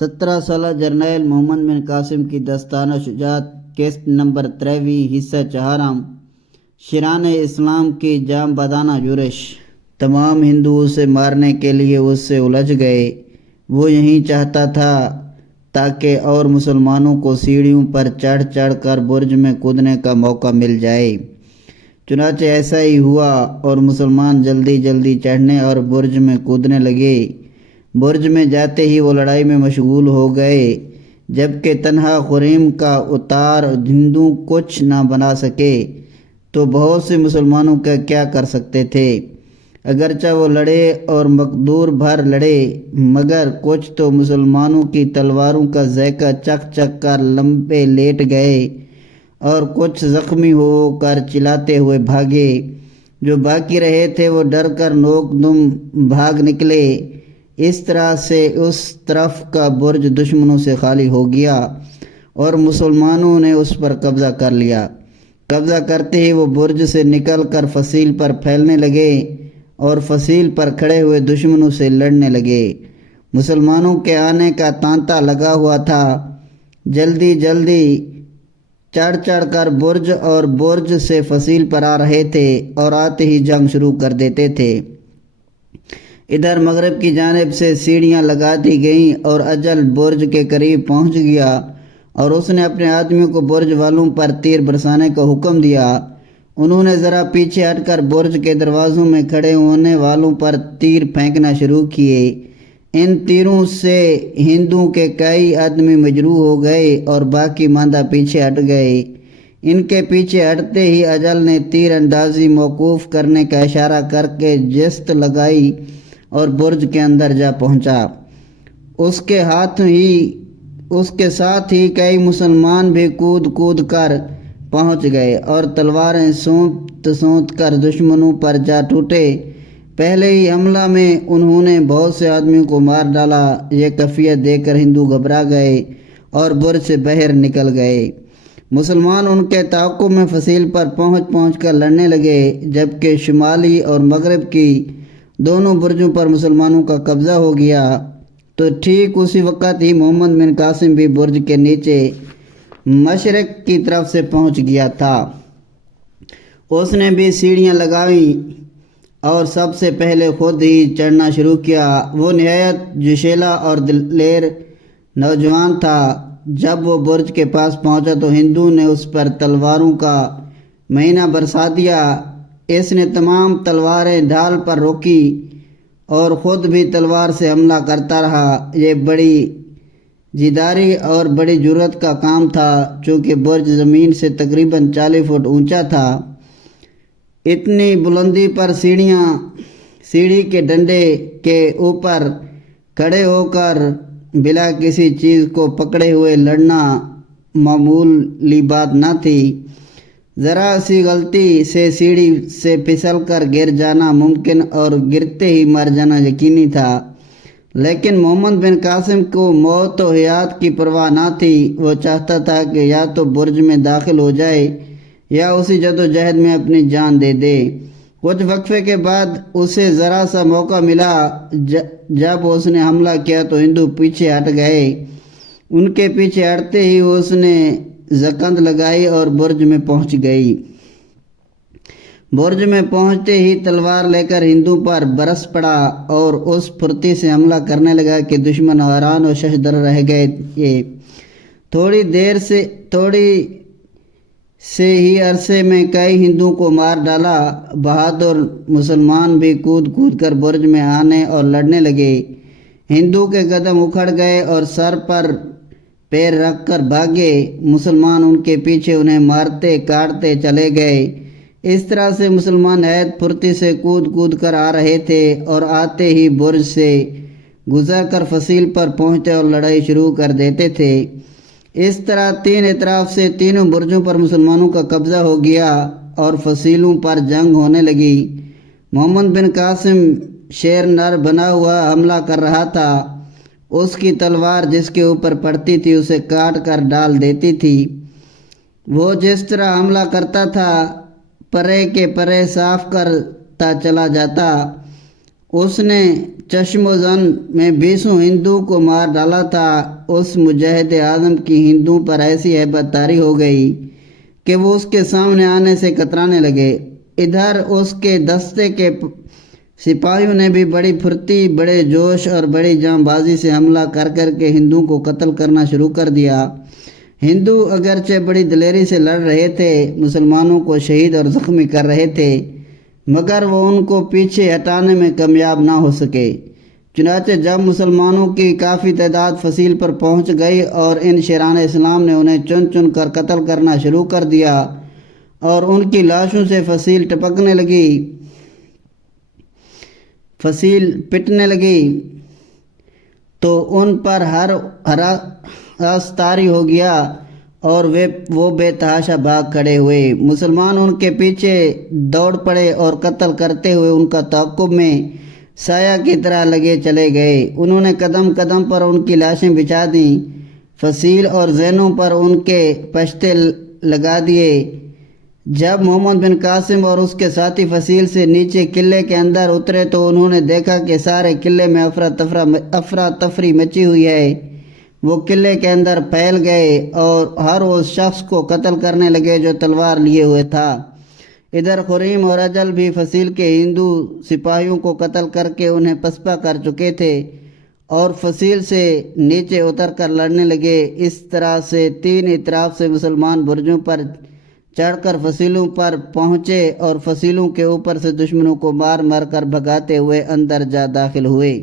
17 سالہ جرنیل محمد بن قاسم کی دستانہ شجاعت قسط نمبر 23 حصہ چہارم شیران اسلام کی جام بدانہ جورش۔ تمام ہندو اسے مارنے کے لیے اس سے الجھ گئے۔ وہ یہی چاہتا تھا تاکہ اور مسلمانوں کو سیڑھیوں پر چڑھ چڑھ کر برج میں کودنے کا موقع مل جائے۔ چنانچہ ایسا ہی ہوا اور مسلمان جلدی جلدی چڑھنے اور برج میں کودنے لگے۔ برج میں جاتے ہی وہ لڑائی میں مشغول ہو گئے، جبکہ تنہا خریم کا اتار ہندو کچھ نہ بنا سکے تو بہت سے مسلمانوں کا کیا کر سکتے تھے۔ اگرچہ وہ لڑے اور مقدور بھر لڑے، مگر کچھ تو مسلمانوں کی تلواروں کا ذائقہ چکھ چکھ کر لمبے لیٹ گئے اور کچھ زخمی ہو کر چلاتے ہوئے بھاگے۔ جو باقی رہے تھے وہ ڈر کر نوک دم بھاگ نکلے۔ اس طرح سے اس طرف کا برج دشمنوں سے خالی ہو گیا اور مسلمانوں نے اس پر قبضہ کر لیا۔ قبضہ کرتے ہی وہ برج سے نکل کر فصیل پر پھیلنے لگے اور فصیل پر کھڑے ہوئے دشمنوں سے لڑنے لگے۔ مسلمانوں کے آنے کا تانتا لگا ہوا تھا، جلدی جلدی چڑھ چڑھ کر برج اور برج سے فصیل پر آ رہے تھے اور آتے ہی جنگ شروع کر دیتے تھے۔ ادھر مغرب کی جانب سے سیڑھیاں لگا دی گئیں اور اجل برج کے قریب پہنچ گیا اور اس نے اپنے آدمیوں کو برج والوں پر تیر برسانے کا حکم دیا۔ انہوں نے ذرا پیچھے ہٹ کر برج کے دروازوں میں کھڑے ہونے والوں پر تیر پھینکنا شروع کیے۔ ان تیروں سے ہندوؤں کے کئی آدمی مجروح ہو گئے اور باقی ماندہ پیچھے ہٹ گئے۔ ان کے پیچھے ہٹتے ہی اجل نے تیر اندازی موقوف کرنے کا اشارہ کر کے جست لگائی اور برج کے اندر جا پہنچا۔ اس کے ساتھ ہی کئی مسلمان بھی کود کود کر پہنچ گئے اور تلواریں سونت سونت کر دشمنوں پر جا ٹوٹے۔ پہلے ہی حملہ میں انہوں نے بہت سے آدمیوں کو مار ڈالا۔ یہ کیفیت دیکھ کر ہندو گھبرا گئے اور برج سے باہر نکل گئے۔ مسلمان ان کے تعاقب میں فصیل پر پہنچ کر لڑنے لگے، جبکہ شمالی اور مغرب کی دونوں برجوں پر مسلمانوں کا قبضہ ہو گیا۔ تو ٹھیک اسی وقت ہی محمد بن قاسم بھی برج کے نیچے مشرق کی طرف سے پہنچ گیا تھا۔ اس نے بھی سیڑھیاں لگائیں اور سب سے پہلے خود ہی چڑھنا شروع کیا۔ وہ نہایت جوشیلا اور دلیر نوجوان تھا۔ جب وہ برج کے پاس پہنچا تو ہندو نے اس پر تلواروں کا مہینہ برسا دیا۔ اس نے تمام تلواریں ڈھال پر روکی اور خود بھی تلوار سے حملہ کرتا رہا۔ یہ بڑی جداری اور بڑی جرأت کا کام تھا، چونکہ برج زمین سے تقریباً 40 فٹ اونچا تھا۔ اتنی بلندی پر سیڑھی کے ڈنڈے کے اوپر کھڑے ہو کر بلا کسی چیز کو پکڑے ہوئے لڑنا معمولی بات نہ تھی۔ ذرا سی غلطی سے سیڑھی سے پھسل کر گر جانا ممکن اور گرتے ہی مر جانا یقینی تھا، لیکن محمد بن قاسم کو موت و حیات کی پرواہ نہ تھی۔ وہ چاہتا تھا کہ یا تو برج میں داخل ہو جائے یا اسی جدوجہد میں اپنی جان دے دے۔ کچھ وقفے کے بعد اسے ذرا سا موقع ملا۔ جب اس نے حملہ کیا تو ہندو پیچھے ہٹ گئے۔ ان کے پیچھے ہٹتے ہی اس نے زکند لگائی اور برج میں پہنچ گئی۔ برج میں پہنچتے ہی تلوار لے کر ہندو پر برس پڑا اور اس پھرتی سے حملہ کرنے لگا کہ دشمن حیران و ششدر رہ گئے۔ تھوڑی سے ہی عرصے میں کئی ہندوؤں کو مار ڈالا۔ بہادر مسلمان بھی کود کود کر برج میں آنے اور لڑنے لگے۔ ہندو کے قدم اکھڑ گئے اور سر پر پیر رکھ کر بھاگے۔ مسلمان ان کے پیچھے انہیں مارتے کاٹتے چلے گئے۔ اس طرح سے مسلمان نہایت پھرتی سے کود کود کر آ رہے تھے اور آتے ہی برج سے گزر کر فصیل پر پہنچتے اور لڑائی شروع کر دیتے تھے۔ اس طرح تین اطراف سے تینوں برجوں پر مسلمانوں کا قبضہ ہو گیا اور فصیلوں پر جنگ ہونے لگی۔ محمد بن قاسم شیر نر بنا ہوا حملہ کر رہا تھا۔ اس کی تلوار جس کے اوپر پڑتی تھی اسے کاٹ کر ڈال دیتی تھی۔ وہ جس طرح حملہ کرتا تھا پرے کے پرے صاف کرتا چلا جاتا۔ اس نے چشم و زن میں 20 ہندوؤں کو مار ڈالا تھا۔ اس مجاہد اعظم کی ہندوؤں پر ایسی ہیبت طاری ہو گئی کہ وہ اس کے سامنے آنے سے کترانے لگے۔ ادھر اس کے دستے کے سپاہیوں نے بھی بڑی پھرتی، بڑے جوش اور بڑی جاں بازی سے حملہ کر کے ہندوؤں کو قتل کرنا شروع کر دیا۔ ہندو اگرچہ بڑی دلیری سے لڑ رہے تھے، مسلمانوں کو شہید اور زخمی کر رہے تھے، مگر وہ ان کو پیچھے ہٹانے میں کامیاب نہ ہو سکے۔ چنانچہ جب مسلمانوں کی کافی تعداد فصیل پر پہنچ گئی اور ان شیران اسلام نے انہیں چن چن کر قتل کرنا شروع کر دیا اور ان کی لاشوں سے فصیل ٹپکنے لگی، فصیل پٹنے لگی، تو ان پر ہراس طاری ہو گیا اور وہ بے تحاشا بھاگ کھڑے ہوئے۔ مسلمان ان کے پیچھے دوڑ پڑے اور قتل کرتے ہوئے ان کا تعاقب میں سایہ کی طرح لگے چلے گئے۔ انہوں نے قدم قدم پر ان کی لاشیں بچھا دیں، فصیل اور ذہنوں پر ان کے پشتے لگا دیے۔ جب محمد بن قاسم اور اس کے ساتھی فصیل سے نیچے قلعے کے اندر اترے تو انہوں نے دیکھا کہ سارے قلعے میں افراتفری مچی ہوئی ہے۔ وہ قلعے کے اندر پھیل گئے اور ہر اس شخص کو قتل کرنے لگے جو تلوار لیے ہوئے تھا۔ ادھر خریم اور اجل بھی فصیل کے ہندو سپاہیوں کو قتل کر کے انہیں پسپا کر چکے تھے اور فصیل سے نیچے اتر کر لڑنے لگے۔ اس طرح سے 3 اطراف سے مسلمان برجوں پر چڑھ کر فصیلوں پر پہنچے اور فصیلوں کے اوپر سے دشمنوں کو مار مار کر بھگاتے ہوئے اندر جا داخل ہوئے۔